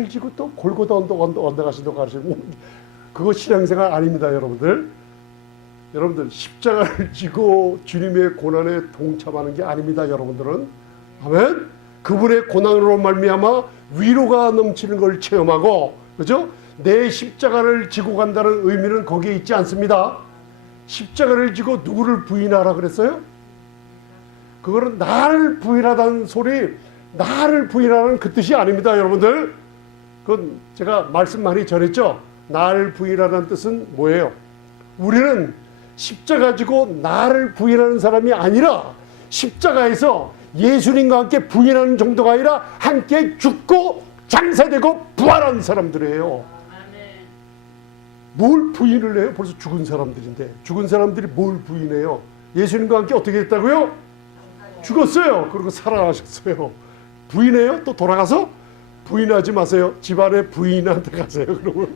십자가를 지고 또 골고다 언덕 언덕 언덕 가신다고 가르치고 그거 신앙생활 아닙니다, 여러분들. 여러분들 십자가를 지고 주님의 고난에 동참하는 게 아닙니다, 여러분들은. 아멘. 그분의 고난으로 말미암아 위로가 넘치는 걸 체험하고 그죠? 내 십자가를 지고 간다는 의미는 거기에 있지 않습니다. 십자가를 지고 누구를 부인하라 그랬어요? 그거는 나를 부인하다는 소리, 나를 부인하는 그 뜻이 아닙니다, 여러분들. 그건 제가 말씀 많이 전했죠. 나를 부인하는 뜻은 뭐예요? 우리는 십자가 지고 나를 부인하는 사람이 아니라 십자가에서 예수님과 함께 부인하는 정도가 아니라 함께 죽고 장사되고 부활한 사람들이에요. 뭘 부인을 해요? 벌써 죽은 사람들인데 죽은 사람들이 뭘 부인해요? 예수님과 함께 어떻게 했다고요? 죽었어요. 그리고 살아나셨어요. 부인해요? 또 돌아가서 부인하지 마세요. 집안에 부인한테 가세요. 그러면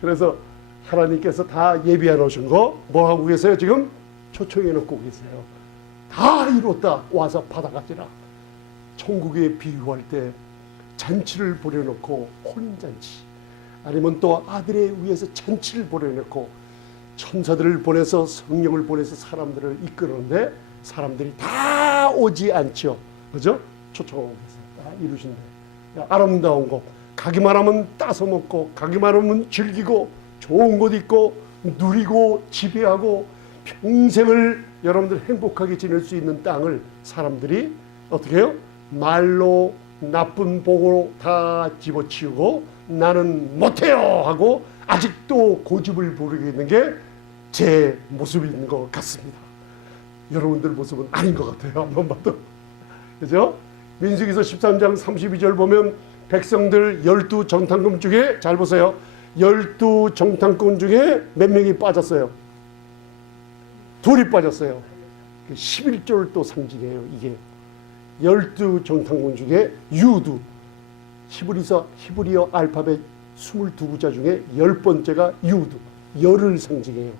그래서 하나님께서 다 예비해 놓으신 거 뭐 하고 계세요? 지금 초청해 놓고 계세요. 다 이뤘다. 와서 받아가지라. 천국에 비유할 때 잔치를 벌여놓고 혼인잔치 아니면 또 아들의 위에서 잔치를 벌여놓고 천사들을 보내서 성령을 보내서 사람들을 이끄는데 사람들이 다 오지 않죠. 그죠? 초청하고 계세요. 다 이루신대. 아름다운 곳. 가기만 하면 따서 먹고 가기만 하면 즐기고 좋은 곳 있고 누리고 지배하고 평생을 여러분들 행복하게 지낼 수 있는 땅을 사람들이 어떻게 해요? 말로 나쁜 복으로 다 집어치우고 나는 못해요 하고 아직도 고집을 부리고 있는 게 제 모습인 것 같습니다. 여러분들 모습은 아닌 것 같아요. 한번 봐도. 그죠? 민수기서 13장 32절 보면 백성들 열두 정탐금 중에 잘 보세요. 열두 정탐금 중에 몇 명이 빠졌어요? 둘이 빠졌어요. 11조를 또 상징해요. 이게 열두 정탐군 중에 유두 히브리서 히브리어 알파벳 22구자 중에 열 번째가 유두 열을 상징해요.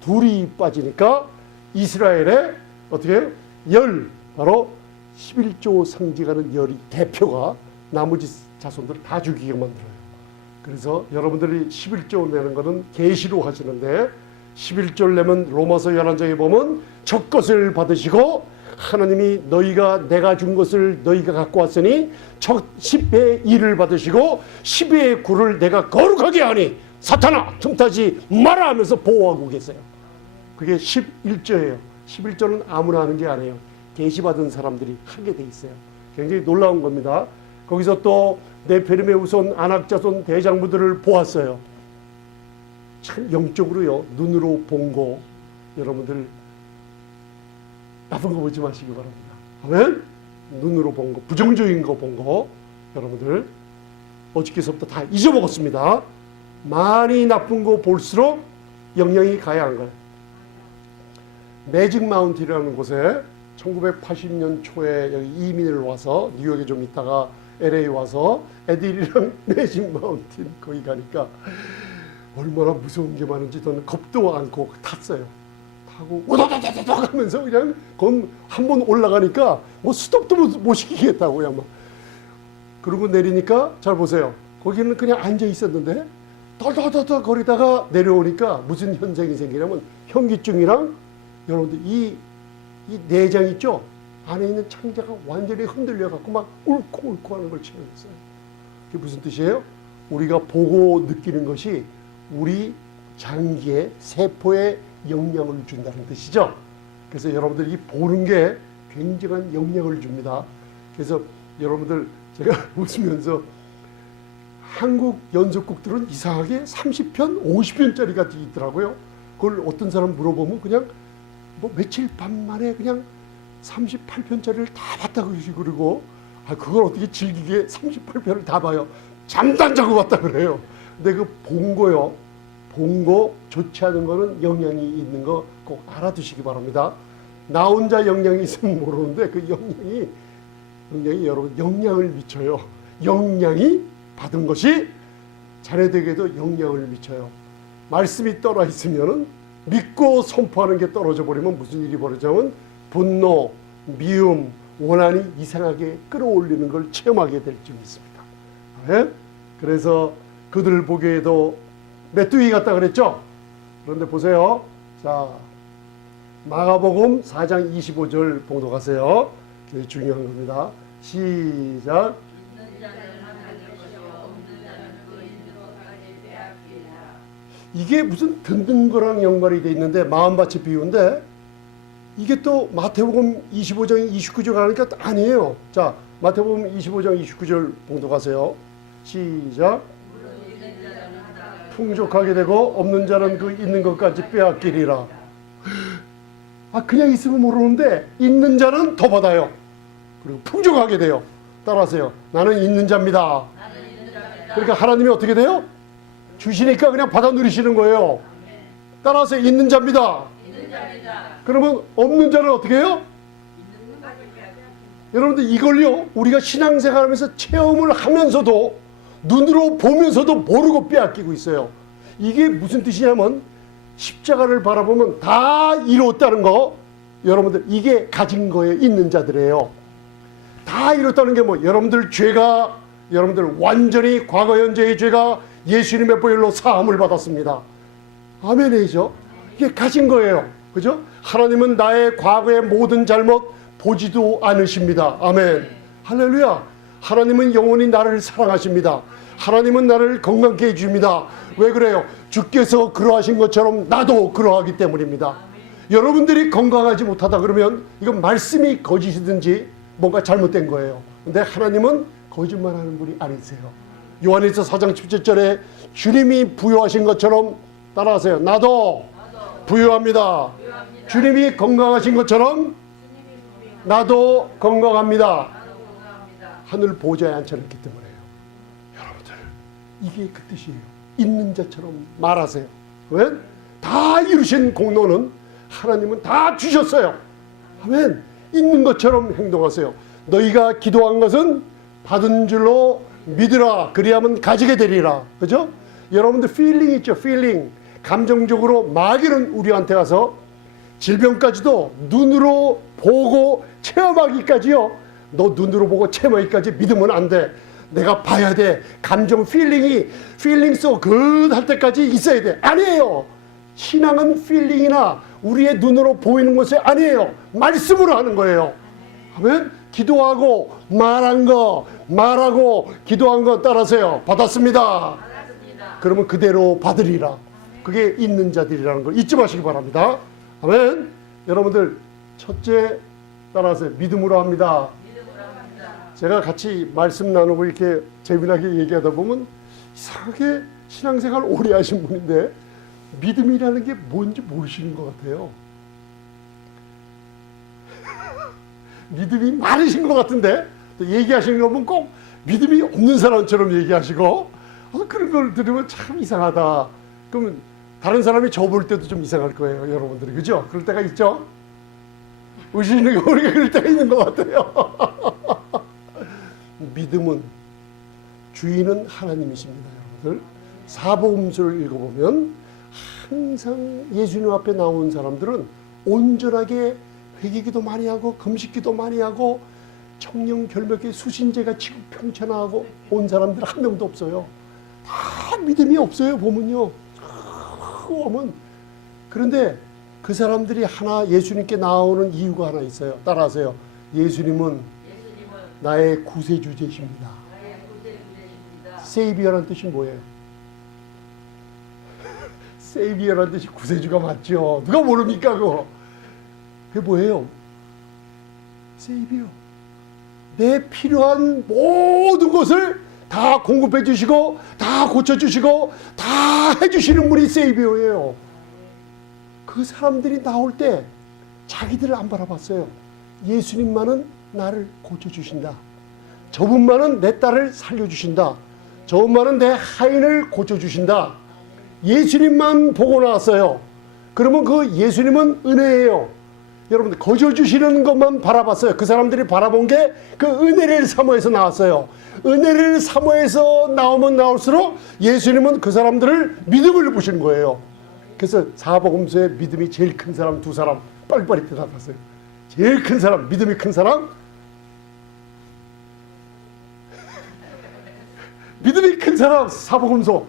둘이 빠지니까 이스라엘의 어떻게 해요? 열 바로 11조 상징하는 열이 대표가 나머지 자손들을 다 죽이게 만들어요. 그래서 여러분들이 11조 내는 거는 계시로 하시는데 11조를 내면 로마서 11장에 보면 첫 것을 받으시고 하나님이 너희가 내가 준 것을 너희가 갖고 왔으니 첫 10의 1을 받으시고 10의 9를 내가 거룩하게 하니 사탄아 틈타지 마라 하면서 보호하고 계세요. 그게 11조예요. 11조는 아무나 하는 게 아니에요. 계시받은 사람들이 하게 돼 있어요. 굉장히 놀라운 겁니다. 거기서 또 네페림의 우선 안악자손 대장부들을 보았어요. 참 영적으로요 눈으로 본 거 여러분들 나쁜 거 보지 마시기 바랍니다. 아멘. 눈으로 본 거, 부정적인 거 본 거 여러분들 어저께서부터 다 잊어먹었습니다. 많이 나쁜 거 볼수록 영향이 가야 하는 거예요. 매직 마운틴이라는 곳에 1980년 초에 여기 이민을 와서 뉴욕에 좀 있다가 LA 와서 애들이랑 매직 마운틴 거기 가니까 얼마나 무서운 게 많은지 저는 겁도 않고 탔어요. 타고 오다다다다닥 하면서 그냥 한번 올라가니까 뭐 스톱도 못, 못 시키겠다고요. 막. 그러고 내리니까 잘 보세요. 거기는 그냥 앉아 있었는데 덜덜덜덜 거리다가 내려오니까 무슨 현상이 생기냐면 현기증이랑 여러분들 이, 이 내장 있죠? 안에 있는 창자가 완전히 흔들려 갖고 막 울컥울컥 하는 걸 체험했어요. 그게 무슨 뜻이에요? 우리가 보고 느끼는 것이 우리 장기에 세포에 영향을 준다는 뜻이죠. 그래서 여러분들이 보는 게 굉장한 영향을 줍니다. 그래서 여러분들 제가 웃으면서 한국 연속곡들은 이상하게 30편, 50편짜리가 있더라고요. 그걸 어떤 사람 물어보면 그냥 뭐 며칠 밤 만에 그냥 38편짜리를 다 봤다고 그러고 아 그걸 어떻게 즐기게 38편을 다 봐요. 잠도 안 자고 봤다 그래요. 근데 그 본 거요. 본 거 좋지 않은 거는 영향이 있는 거 꼭 알아두시기 바랍니다. 나 혼자 영향이 있으면 모르는데 그 영향이 영향이 여러분 영향을 미쳐요. 영향이 받은 것이 자네들에게도 영향을 미쳐요. 말씀이 떨어 있으면은 믿고 선포하는 게 떨어져 버리면 무슨 일이 벌어지냐면 분노, 미움, 원한이 이상하게 끌어올리는 걸 체험하게 될 줄 믿습니다. 예? 그래서 그들을 보기에도 메뚜기 같다 그랬죠? 그런데 보세요. 자, 마가복음 4장 25절 봉독하세요. 중요한 겁니다. 시작. 이게 무슨 듣는 거랑 연관이 돼 있는데 마음밭이 비유인데 이게 또 마태복음 25장 29절 가니까 아니에요. 자, 마태복음 25장 29절 봉독하세요. 시작. 풍족하게 되고 없는 자는 그 있는 것까지 빼앗기리라. 아 그냥 있으면 모르는데 있는 자는 더 받아요. 그리고 풍족하게 돼요. 따라하세요. 나는 있는 자입니다. 그러니까 하나님이 어떻게 돼요? 주시니까 그냥 받아 누리시는 거예요. 따라서 있는 자입니다. 그러면 없는 자는 어떻게 해요? 여러분들 이걸요 우리가 신앙생활하면서 체험을 하면서도 눈으로 보면서도 모르고 빼앗기고 있어요. 이게 무슨 뜻이냐면 십자가를 바라보면 다 이뤘다는 거 여러분들 이게 가진 거에 있는 자들이에요. 다 이뤘다는 게 뭐 여러분들 죄가 여러분들 완전히 과거 현재의 죄가 예수님의 보혈로 사함을 받았습니다. 아멘이죠. 이게 가진 거예요. 그죠? 하나님은 나의 과거의 모든 잘못 보지도 않으십니다. 아멘. 할렐루야. 하나님은 영원히 나를 사랑하십니다. 하나님은 나를 건강케 해줍니다. 왜 그래요? 주께서 그러하신 것처럼 나도 그러하기 때문입니다. 여러분들이 건강하지 못하다 그러면 이건 말씀이 거짓이든지 뭔가 잘못된 거예요. 근데 하나님은 거짓말하는 분이 아니세요. 요한일서 4장 17절에 주님이 부여하신 것처럼 따라하세요. 나도 부여합니다. 주님이 건강하신 것처럼 나도 건강합니다. 하늘 보좌에 앉혀놨기 때문에요. 여러분들 이게 그 뜻이에요. 있는 자처럼 말하세요. 왜? 다 이루신 공로는 하나님은 다 주셨어요. 아멘. 있는 것처럼 행동하세요. 너희가 기도한 것은 받은 줄로 믿으라. 그리하면 가지게 되리라. 그죠? 여러분들 필링 있죠? 필링. 감정적으로 마귀는 우리한테 와서 질병까지도 눈으로 보고 체험하기까지요. 너 눈으로 보고 체험하기까지 믿으면 안 돼. 내가 봐야 돼. 감정 필링이 필링 소굿할 때까지 있어야 돼. 아니에요. 신앙은 필링이나 우리의 눈으로 보이는 것이 아니에요. 말씀으로 하는 거예요. 아멘. 기도하고 말한 거 말하고 기도한 거 따라서요. 받았습니다. 그러면 그대로 받으리라. 그게 있는 자들이라는 걸 잊지 마시기 바랍니다. 아멘. 여러분들 첫째 따라서 믿음으로 합니다. 제가 같이 말씀 나누고 이렇게 재미나게 얘기하다 보면 이상하게 신앙생활 오래 하신 분인데 믿음이라는 게 뭔지 모르시는 것 같아요. 믿음이 많으신 것 같은데 또 얘기하시는 거 보면 꼭 믿음이 없는 사람처럼 얘기하시고 어, 그런 걸 들으면 참 이상하다. 그러면 다른 사람이 저 볼 때도 좀 이상할 거예요, 여러분들이 그죠? 그럴 때가 있죠. 거 우리가 그럴 때가 있는 것 같아요. 믿음은 주인은 하나님이십니다, 여러분들. 사복음서를 읽어보면 항상 예수님 앞에 나온 사람들은 온전하게 회개기도 많이 하고 금식기도 많이 하고 청령 결벽에 수신제가 치고 평천하고 온 사람들 한 명도 없어요. 다 믿음이 없어요, 보면요. 오면 그런데 그 사람들이 하나 예수님께 나오는 이유가 하나 있어요. 따라하세요. 예수님은 나의 구세주제십니다. 세이비어란 뜻이 뭐예요? 세이비어란 뜻이 구세주가 맞죠. 누가 모릅니까 그거? 그게 뭐예요? 세이비어. 내 필요한 모든 것을 다 공급해 주시고 다 고쳐 주시고 다 해주시는 분이 세이비어예요. 그 사람들이 나올 때 자기들을 안 바라봤어요. 예수님만은 나를 고쳐 주신다. 저분만은 내 딸을 살려 주신다. 저분만은 내 하인을 고쳐 주신다. 예수님만 보고 나왔어요. 그러면 그 예수님은 은혜예요. 여러분들 거저 주시는 것만 바라봤어요. 그 사람들이 바라본 게 그 은혜를 사모해서 나왔어요. 은혜를 사모해서 나오면 나올수록 예수님은 그 사람들을 믿음을 보시는 거예요. 그래서 사복음서에 믿음이 제일 큰 사람 두 사람 빨리빨리 대답하세요. 제일 큰 사람 믿음이 큰 사람 믿음이 큰 사람 사복음서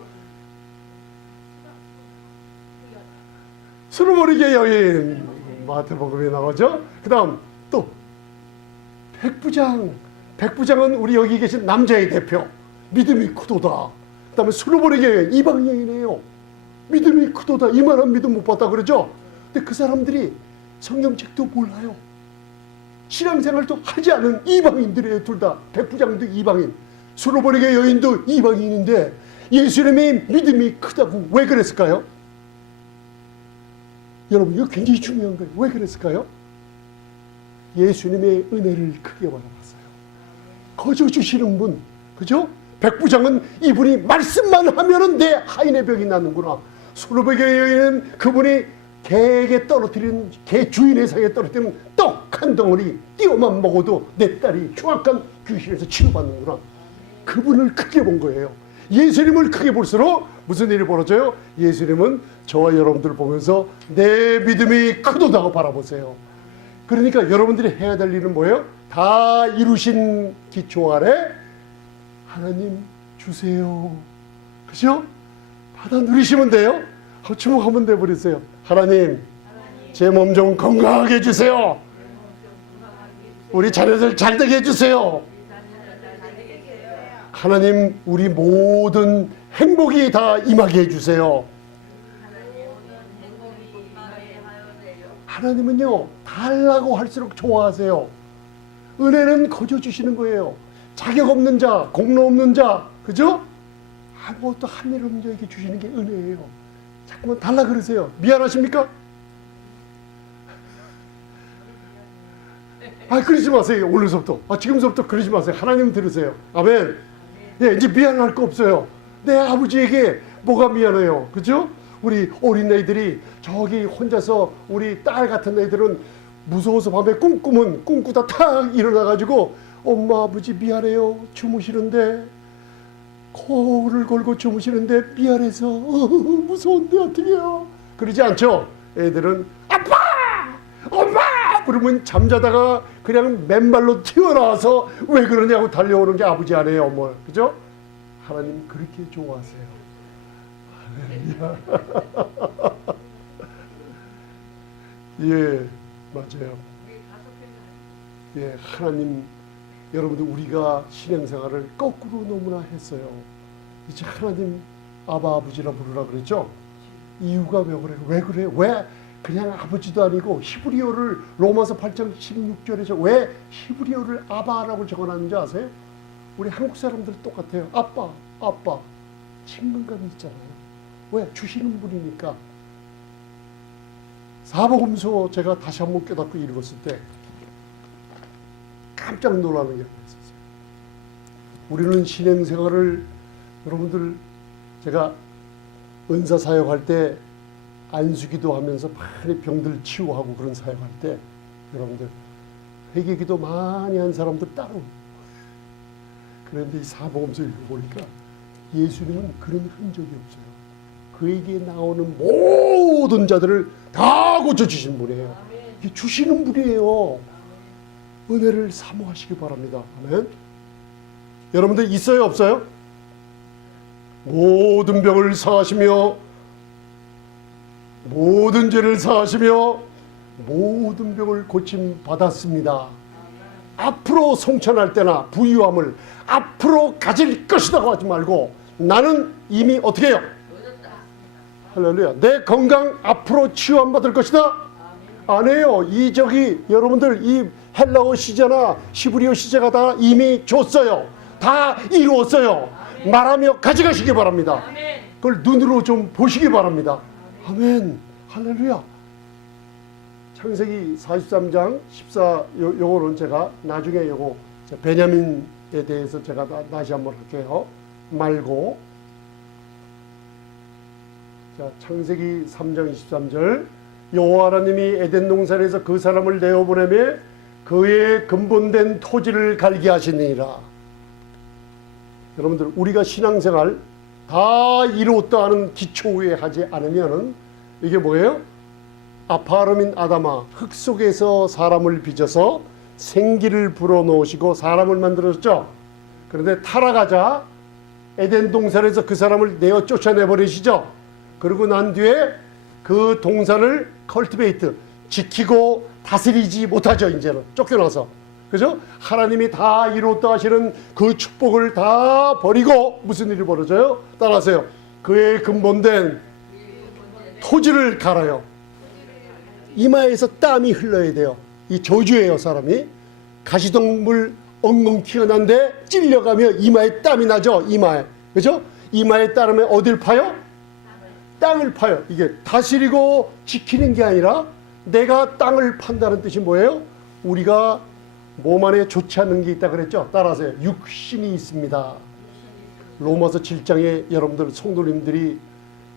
수르버리게 여인 마태복음에 나오죠. 그 다음 또 백부장 백부장은 우리 여기 계신 남자의 대표 믿음이 크도다. 그 다음에 수르버리게 여인 이방 여인이에요. 믿음이 크도다. 이만한 믿음 못 봤다 그러죠. 근데 그 사람들이 성경책도 몰라요. 신앙생활도 하지 않은 이방인들이에요. 둘 다 백부장도 이방인, 수로버리게 여인도 이방인인데 예수님의 믿음이 크다고 왜 그랬을까요? 여러분 이거 굉장히 중요한 거예요. 왜 그랬을까요? 예수님의 은혜를 크게 받아봤어요. 거저 주시는 분, 그죠? 백부장은 이분이 말씀만 하면은 내 하인의 병이 낫는구나. 수로베게 여인은 그분이 개에게 떨어뜨리는 개 주인의 상에 떨어뜨리는 떡 한 덩어리 띄어만 먹어도 내 딸이 흉악한 귀신에서 치료받는구나. 그분을 크게 본 거예요. 예수님을 크게 볼수록 무슨 일이 벌어져요? 예수님은 저와 여러분들 보면서 내 믿음이 크도다고 바라보세요. 그러니까 여러분들이 해야 될 일은 뭐예요? 다 이루신 기초 아래 하나님 주세요. 그죠? 받아 누리시면 돼요. 어, 주목하면 돼 버리세요. 하나님, 제 몸 좀 건강하게 해주세요. 우리 자녀들 잘 되게 해주세요. 하나님, 우리 모든 행복이 다 임하게 해주세요. 하나님은요, 달라고 할수록 좋아하세요. 은혜는 거저 주시는 거예요. 자격 없는 자, 공로 없는 자, 그죠? 아무것도 한 일 없는 자에게 주시는 게 은혜예요. 자꾸만 달라 그러세요. 미안하십니까? 아, 그러지 마세요. 오늘서부터. 아, 지금서부터 그러지 마세요. 하나님 들으세요. 아멘. 예, 이제 미안할 거 없어요. 내 아버지에게 뭐가 미안해요. 그죠? 우리 어린애들이 저기 혼자서 우리 딸 같은 애들은 무서워서 밤에 꿈꾸면 꿈꾸다 탁 일어나가지고 엄마 아버지 미안해요. 주무시는데 코를 걸고 주무시는데 미안해서 어, 무서운데 어떡해요. 그러지 않죠? 애들은 아빠! 엄마! 그러면 잠자다가 그냥 맨발로 튀어나와서 왜 그러냐고 달려오는 게 아버지 아니에요. 어머. 그죠? 하나님 그렇게 좋아하세요. 할렐루야. 예, 맞아요. 예, 하나님 여러분들 우리가 신앙생활을 거꾸로 너무나 했어요. 이제 하나님 아바 아버지라 부르라 그랬죠. 이유가 왜 그래? 왜 그래? 왜 그냥 아버지도 아니고 히브리어를 로마서 8장 16절에서 왜 히브리어를 아바라고 적어놨는지 아세요? 우리 한국 사람들 똑같아요. 아빠, 아빠 친근감이 있잖아요. 왜 주시는 분이니까. 사복음서 제가 다시 한번 깨닫고 읽었을 때 깜짝 놀라는 게 있었어요. 우리는 신행 생활을 여러분들 제가 은사 사역할 때 안수기도 하면서 많이 병들 치유하고 그런 사역할 때 여러분들 회개기도 많이 한 사람들 따로 그런데 이 사복음서 읽어보니까 예수님은 그런 흔적이 없어요. 그에게 나오는 모든 자들을 다 고쳐주신 분이에요. 주시는 분이에요. 은혜를 사모하시기 바랍니다. 아멘. 여러분들 있어요, 없어요? 모든 병을 사하시며 모든 죄를 사하시며 모든 병을 고침 받았습니다. 앞으로 성천할 때나 부유함을 앞으로 가질 것이라고 하지 말고 나는 이미 어떻게 해요? 할렐루야. 내 건강 앞으로 치유안 받을 것이다? 아니에요. 이 저기 여러분들 이 헬라어 시제나 시브리어 시제가 다 이미 줬어요. 다 이루었어요. 말하며 가져가시기 바랍니다. 그걸 눈으로 좀 보시기 바랍니다. 아멘. 할렐루야. 창세기 43장 14 요, 요거는 제가 나중에 요거 저 베냐민에 대해서 제가 다, 다시 한번 할게요. 말고 자, 창세기 3장 23절 여호와 하나님이 에덴 동산에서 그 사람을 내어 보내매 그의 근본된 토지를 갈게 하시니라. 여러분들 우리가 신앙생활 다 이루었다 하는 기초 위에 하지 않으면은 이게 뭐예요? 아파르민 아담아 흙 속에서 사람을 빚어서 생기를 불어넣으시고 사람을 만들었죠. 그런데 타락하자 에덴 동산에서 그 사람을 내어 쫓아내 버리시죠. 그러고 난 뒤에 그 동산을 컬티베이트 지키고 다스리지 못하죠. 이제는 쫓겨나서 그죠? 하나님이 다 이뤘다 하시는 그 축복을 다 버리고 무슨 일이 벌어져요? 따라하세요. 그의 근본된 토지를 갈아요. 이마에서 땀이 흘러야 돼요. 이 저주예요, 사람이. 가시동물 엉엉 튀어난데 찔려가며 이마에 땀이 나죠, 이마에. 그죠? 이마에 따르면 어딜 파요? 땅을 파요. 이게 다스리고 지키는 게 아니라 내가 땅을 판다는 뜻이 뭐예요? 우리가 몸 안에 좋지 않은 게 있다 그랬죠? 따라하세요. 육신이 있습니다. 로마서 7장에 여러분들 성도님들이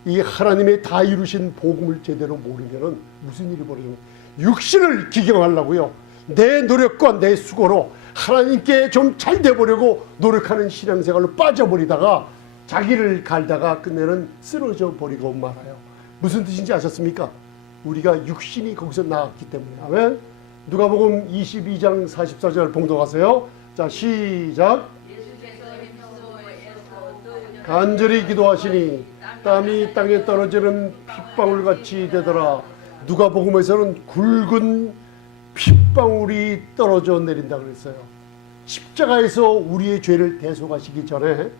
이 하나님의 다 이루신 복음을 제대로 모르면은 무슨 일이 벌어지면 육신을 기경하려고요. 내 노력과 내 수고로 하나님께 좀 잘 돼보려고 노력하는 신앙생활로 빠져버리다가 자기를 갈다가 끝내는 쓰러져 버리고 말아요. 무슨 뜻인지 아셨습니까? 우리가 육신이 거기서 나왔기 때문에 아멘. 누가복음 22장 44절 봉독하세요. 자 시작. 간절히 기도하시니 땀이 땅에 떨어지는 핏방울 같이 되더라. 누가복음에서는 굵은 핏방울이 떨어져 내린다 그랬어요. 십자가에서 우리의 죄를 대속하시기 전에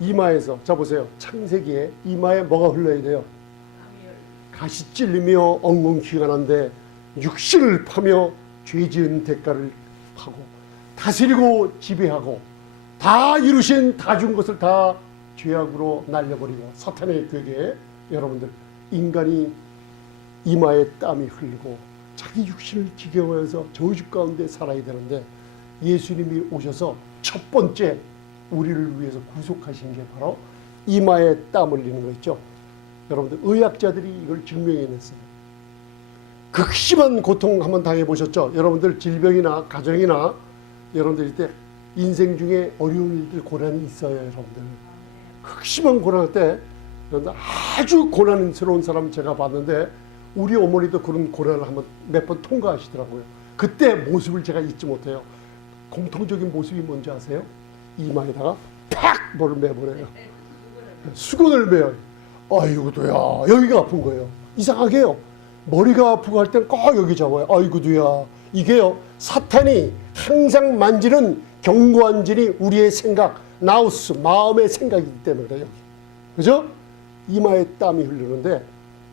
이마에서 자 보세요. 창세기에 이마에 뭐가 흘러야 돼요? 가시 찔리며 엉엉 귀가 난데 육신을 파며 죄 지은 대가를 하고 다스리고 지배하고 다 이루신 다 준 것을 다 죄악으로 날려버리고 사탄의 괴계에 여러분들 인간이 이마에 땀이 흘리고 자기 육신을 지경하면서 저주 가운데 살아야 되는데 예수님이 오셔서 첫 번째 우리를 위해서 구속하신 게 바로 이마에 땀 흘리는 거 있죠. 여러분들 의학자들이 이걸 증명해냈어요. 극심한 고통 한번 당해보셨죠? 여러분들 질병이나 가정이나 여러분들 이때 인생 중에 어려운 일들 고난이 있어요, 여러분들. 극심한 고난 때 아주 고난스러운 사람 제가 봤는데 우리 어머니도 그런 고난을 한번 몇 번 통과하시더라고요. 그때 모습을 제가 잊지 못해요. 공통적인 모습이 뭔지 아세요? 이마에다가 팍 뭐를 매버려요. 수건을 매요. 아이고도야 여기가 아픈 거예요. 이상하게요. 머리가 아프고 할 땐 꼭 여기 잡아요. 아이고도야 이게요 사탄이 항상 만지는 견고한 진이 우리의 생각, 나우스 마음의 생각이기 때문에 그래요. 그죠? 이마에 땀이 흐르는데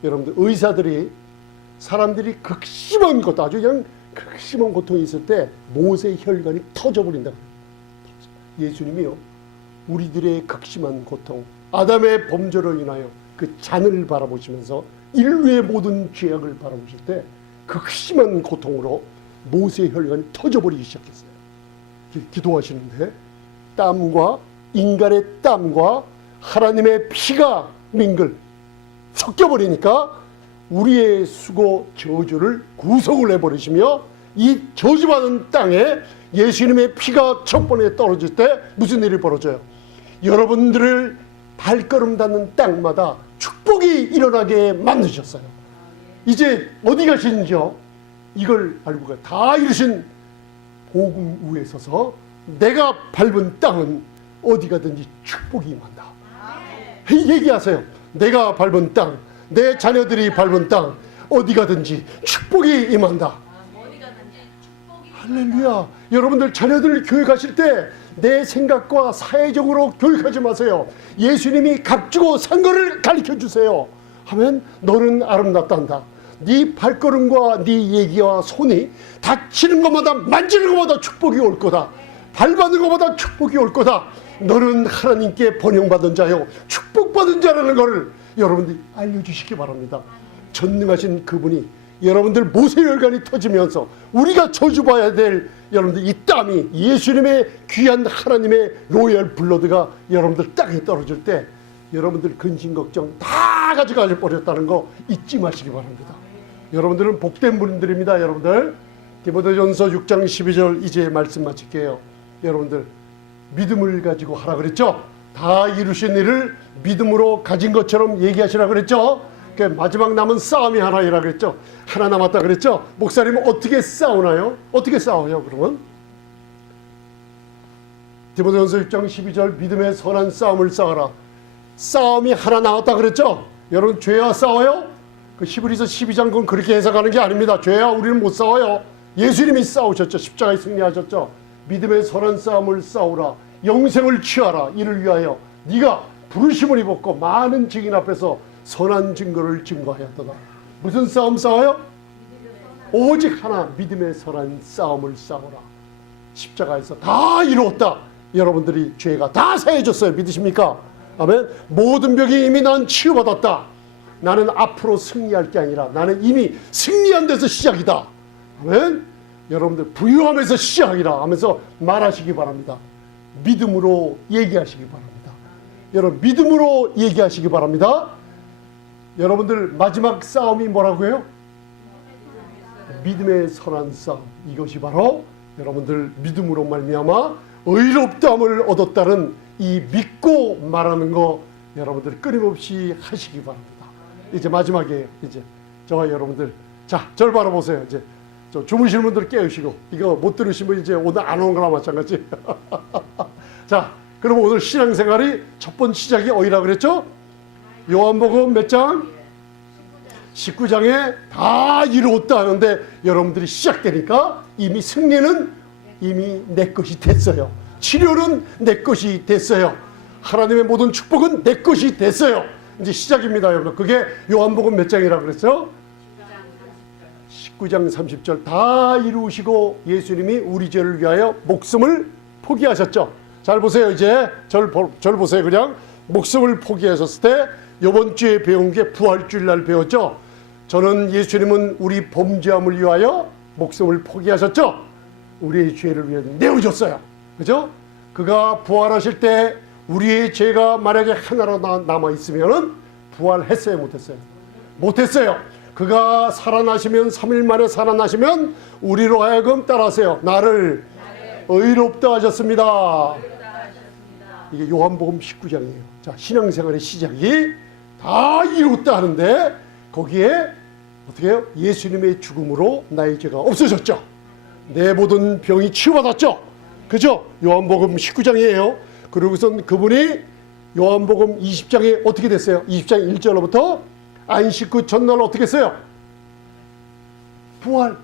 여러분들 의사들이 사람들이 극심한 것 아주 그냥 극심한 고통이 있을 때 모세 혈관이 터져버린다. 예수님이요 우리들의 극심한 고통 아담의 범죄로 인하여 그 잔을 바라보시면서 인류의 모든 죄악을 바라보실 때 극심한 고통으로 모세 혈관이 터져버리기 시작했어요. 기- 기도하시는데 땀과 인간의 땀과 하나님의 피가 민글 섞여버리니까 우리의 수고 저주를 구속을 해버리시며 이 저주받은 땅에 예수님의 피가 첫 번에 떨어질 때 무슨 일이 벌어져요? 여러분들을 발걸음 닿는 땅마다 축복이 일어나게 만드셨어요. 이제 어디 가시는지요? 이걸 알고 가. 다 이루신 복음 위에 서서 내가 밟은 땅은 어디 가든지 축복이 임한다. 얘기하세요. 내가 밟은 땅, 내 자녀들이 밟은 땅, 어디 가든지 축복이 임한다. 할렐루야. 여러분들 자녀들 교육하실 때 내 생각과 사회적으로 교육하지 마세요. 예수님이 값주고 산 거를 가르쳐 주세요. 하면 너는 아름답단다. 네 발걸음과 네 얘기와 손이 다치는 것마다 만지는 것마다 축복이 올 거다. 밟아는 것보다 축복이 올 거다. 너는 하나님께 번영받은 자요. 축복받은 자라는 것을 여러분들이 알려주시기 바랍니다. 전능하신 그분이 여러분들 모세혈관이 터지면서 우리가 저주봐야 될 여러분들 이 땀이 예수님의 귀한 하나님의 로열 블러드가 여러분들 땅에 떨어질 때 여러분들 근심 걱정 다 가져가 버렸다는 거 잊지 마시기 바랍니다. 여러분들은 복된 분들입니다. 여러분들 디모데전서 6장 12절 이제 말씀 마칠게요. 여러분들 믿음을 가지고 하라 그랬죠? 다 이루신 일을 믿음으로 가진 것처럼 얘기하시라 그랬죠? 그 마지막 남은 싸움이 하나이라 그랬죠? 하나 남았다 그랬죠? 목사님은 어떻게 싸우나요? 어떻게 싸워요, 그러면? 디모데전서 6장 12절 믿음의 선한 싸움을 싸워라. 싸움이 하나 나왔다 그랬죠? 여러분 죄와 싸워요? 그 히브리서 12장 건 그렇게 해석하는 게 아닙니다. 죄와 우리는 못 싸워요. 예수님이 싸우셨죠. 십자가에 승리하셨죠. 믿음의 선한 싸움을 싸우라. 영생을 취하라. 이를 위하여 네가 부르심을 입었고 많은 증인 앞에서 선한 증거를 증거하였도다. 무슨 싸움 싸워요? 오직 하나 믿음의 선한 싸움을 싸우라. 십자가에서 다 이루었다. 여러분들이 죄가 다 사해졌어요. 믿으십니까? 아멘. 모든 병이 이미 난 치유받았다. 나는 앞으로 승리할 게 아니라 나는 이미 승리한 데서 시작이다. 아멘. 여러분들 부유함에서 시작이라 하면서 말하시기 바랍니다. 믿음으로 얘기하시기 바랍니다. 여러분 믿음으로 얘기하시기 바랍니다. 여러분들 마지막 싸움이 뭐라고요? 믿음의 선한 싸움 이것이 바로 여러분들 믿음으로 말미암아 의롭다함을 얻었다는 이 믿고 말하는 거 여러분들 끊임없이 하시기 바랍니다. 이제 마지막이에요. 이제 저와 여러분들 자절 바라보세요. 이제 저 주무시는 분들 깨우시고 이거 못 들으시면 이제 오늘 안 온 거나 마찬가지. 자 그럼 오늘 신앙생활이 첫 번째 시작이 어디라 그랬죠? 요한복음 몇 장? 19장에 다 이루었다 하는데 여러분들이 시작되니까 이미 승리는 이미 내 것이 됐어요. 치료는 내 것이 됐어요. 하나님의 모든 축복은 내 것이 됐어요. 이제 시작입니다, 여러분. 그게 요한복음 몇 장이라 그랬어요? 19장 30절 다 이루시고 예수님이 우리 죄를 위하여 목숨을 포기하셨죠. 잘 보세요. 이제 절, 보- 절 보세요. 그냥 목숨을 포기하셨을 때 이번 주에 배운 게 부활주일 날 배웠죠. 저는 예수님은 우리 범죄함을 위하여 목숨을 포기하셨죠. 우리의 죄를 위해 내어줬어요. 그죠? 그가 부활하실 때 우리의 죄가 만약에 하나로 나- 남아 있으면은 부활했어요, 못했어요? 못했어요. 그가 살아나시면 3일 만에 살아나시면 우리로 하여금 따라하세요. 나를 의롭다 하셨습니다. 이게 요한복음 19장이에요. 자, 신앙생활의 시작이 다 이뤘다 하는데 거기에 어떻게 해요? 예수님의 죽음으로 나의 죄가 없어졌죠. 내 모든 병이 치유받았죠. 그죠? 요한복음 19장이에요. 그리고선 그분이 요한복음 20장에 어떻게 됐어요? 20장 1절로부터 안식 그 전날 어떻게 했어요? 부활.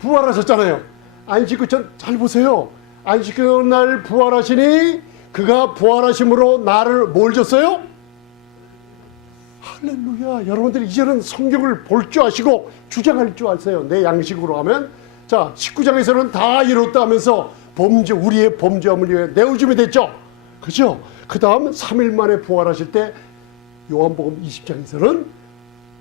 부활하셨잖아요. 안식 그전잘 보세요. 안식 그날 부활하시니 그가 부활하심으로 나를 뭘 줬어요? 할렐루야. 여러분들 이제는 성경을 볼 줄 아시고 주장할 줄 아세요. 내 양식으로 하면 자 19장에서는 다 이뤘다 하면서 범죄 우리의 범죄함을 위해 내어줌이 됐죠. 그죠? 그 다음 3일 만에 부활하실 때 요한복음 20장에서는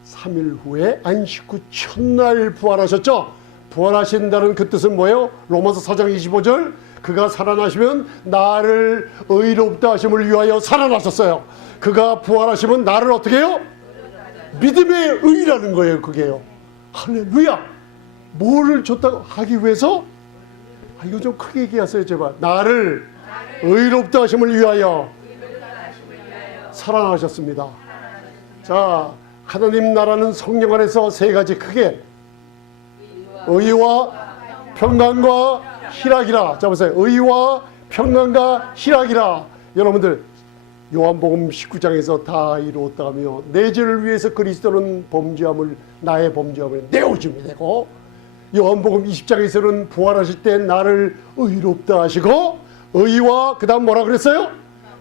3일 후에 안식 후 첫날 부활하셨죠. 부활하신다는 그 뜻은 뭐예요? 로마서 4장 25절 그가 살아나시면 나를 의롭다 하심을 위하여 살아나셨어요. 그가 부활하시면 나를 어떻게 해요? 믿음의 의라는 거예요. 그게요. 할렐루야. 뭐를 줬다고 하기 위해서? 아, 이거 좀 크게 얘기하세요, 제발. 나를 의롭다 하심을 위하여 살아나셨습니다. 자, 하나님 나라는 성령 안에서 세 가지 크게 의와 평강과 희락이라. 자 보세요. 의와 평강과 희락이라. 여러분들 요한복음 19장에서 다 이루었다며 내 죄를 위해서 그리스도는 범죄함을 나의 범죄함을 내어줌이 되고 요한복음 20장에서는 부활하실 때 나를 의롭다 하시고 의와 그다음 뭐라 그랬어요?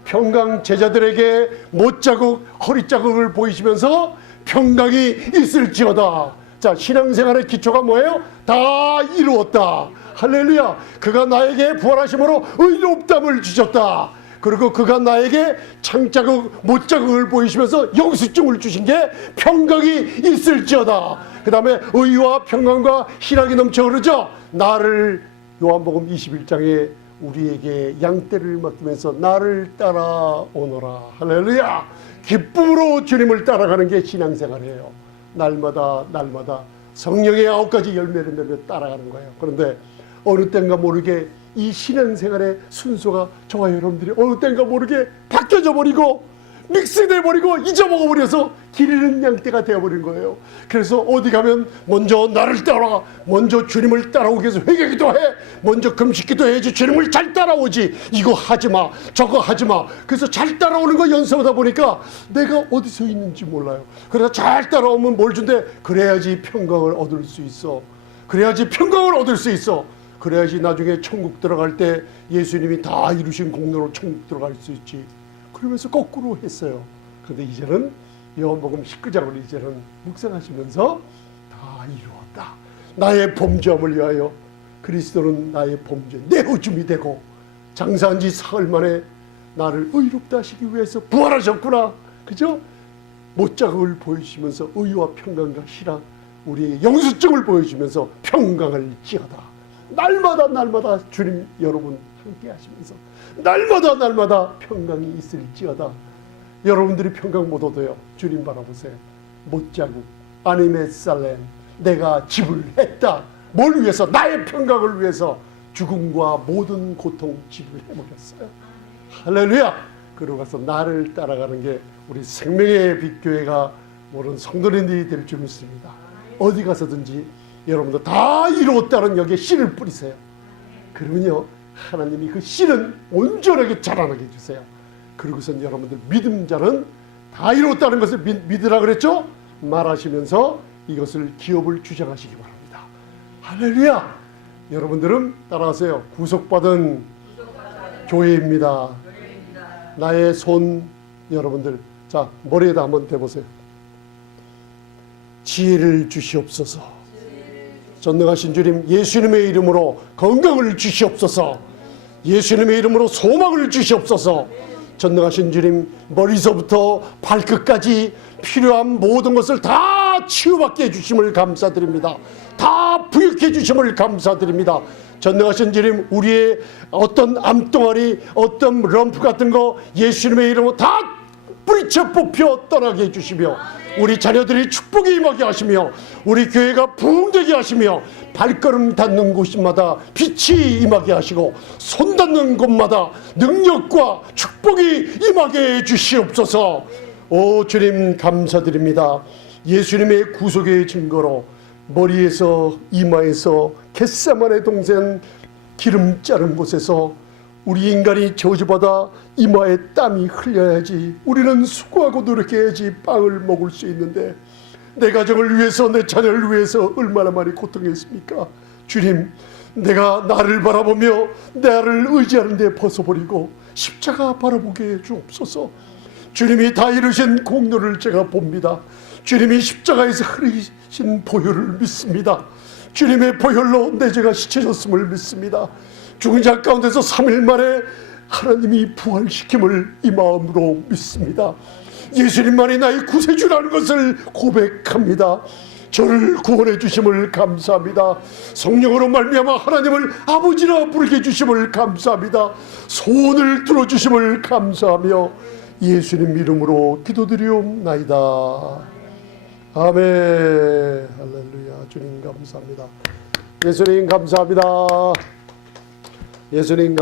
평강 제자들에게 못 자국 허리 자국을 보이시면서 평강이 있을지어다. 자 신앙생활의 기초가 뭐예요? 다 이루었다. 할렐루야. 그가 나에게 부활하심으로 의롭담을 주셨다. 그리고 그가 나에게 창자국, 못자국을 보이시면서 영수증을 주신 게 평강이 있을지어다. 그 다음에 의와 평강과 희락이 넘쳐 흐르죠. 나를 요한복음 21장에 우리에게 양떼를 맡기면서 나를 따라오너라. 할렐루야. 기쁨으로 주님을 따라가는 게 신앙생활이에요. 날마다 날마다 성령의 아홉 가지 열매를 맺며 따라가는 거예요. 그런데 어느 땐가 모르게 이 신앙생활의 순서가 저와 여러분들이 어느 땐가 모르게 바뀌어져 버리고 믹스돼 버리고 잊어먹어 버려서 길 잃은 양떼가 되어버린 거예요. 그래서 어디 가면 먼저 나를 따라, 먼저 주님을 따라오기 위해서 회개기도 해. 먼저 금식기도 해야지 주님을 잘 따라오지. 이거 하지 마, 저거 하지 마. 그래서 잘 따라오는 거 연습하다 보니까 내가 어디서 있는지 몰라요. 그래서 잘 따라오면 뭘 준대? 그래야지 평강을 얻을 수 있어. 그래야지 평강을 얻을 수 있어. 그래야지 나중에 천국 들어갈 때 예수님이 다 이루신 공로로 천국 들어갈 수 있지. 그러면서 거꾸로 했어요. 그런데 이제는 요한복음 19장을 이제는 묵상하시면서 다 이루었다. 나의 범죄함을 위하여 그리스도는 나의 범죄 내 오줌이 되고 장사한 지 사흘 만에 나를 의롭다 하시기 위해서 부활하셨구나. 그죠? 못자국을 보여주시면서 의와 평강과 희락 우리의 영수증을 보여주면서 평강을 지어다. 날마다 날마다 주님 여러분 함께 하시면서 날마다 날마다 평강이 있을지어다. 여러분들이 평강 못 얻어요. 주님 바라보세요. 못자국 아니메 살렘 내가 집을 했다. 뭘 위해서? 나의 평강을 위해서 죽음과 모든 고통 집을 해먹였어요. 할렐루야! 그러고 가서 나를 따라가는 게 우리 생명의 빛교회가 모든 성도님들이 될 줄 믿습니다. 어디 가서든지 여러분들 다 이루었다는 여기에 씨를 뿌리세요. 그러면요 하나님이 그 씨는 온전하게 자라나게 해주세요. 그리고선 여러분들 믿음자는 다 이루었다는 것을 믿, 믿으라 그랬죠? 말하시면서 이것을 기업을 주장하시기 바랍니다. 할렐루야! 여러분들은 따라하세요. 구속받은 교회입니다. 나의 손 여러분들 자 머리에다 한번 대보세요. 지혜를 주시옵소서. 전능하신 주님 예수님의 이름으로 건강을 주시옵소서. 예수님의 이름으로 소망을 주시옵소서. 전능하신 주님 머리서부터 발끝까지 필요한 모든 것을 다 치유받게 해주심을 감사드립니다. 다 부육해 주심을 감사드립니다. 전능하신 주님 우리의 어떤 암덩어리 어떤 럼프 같은 거 예수님의 이름으로 다 뿌리쳐 뽑혀 떠나게 해주시며 우리 자녀들이 축복이 임하게 하시며 우리 교회가 부흥되게 하시며 발걸음 닿는 곳마다 빛이 임하게 하시고 손 닿는 곳마다 능력과 축복이 임하게 해 주시옵소서. 오 주님 감사드립니다. 예수님의 구속의 증거로 머리에서 이마에서 겟세만의 동생 기름 자른 곳에서 우리 인간이 저주받아 이마에 땀이 흘려야지 우리는 수고하고 노력해야지 빵을 먹을 수 있는데 내 가정을 위해서 내 자녀를 위해서 얼마나 많이 고통했습니까? 주님 내가 나를 바라보며 나를 의지하는 데 벗어버리고 십자가 바라보게 해 주옵소서. 주님이 다 이루신 공로를 제가 봅니다. 주님이 십자가에서 흘리신 보혈을 믿습니다. 주님의 보혈로 내 죄가 씻혀졌음을 믿습니다 죽은 자 가운데서 3일 만에 하나님이 부활시킴을 이 마음으로 믿습니다. 예수님만이 나의 구세주라는 것을 고백합니다. 저를 구원해 주심을 감사합니다. 성령으로 말미암아 하나님을 아버지라 부르게 주심을 감사합니다. 소원을 들어 주심을 감사하며 예수님 이름으로 기도드리옵나이다. 아멘. 할렐루야. 주님 감사합니다. 예수님 감사합니다. 예수님 감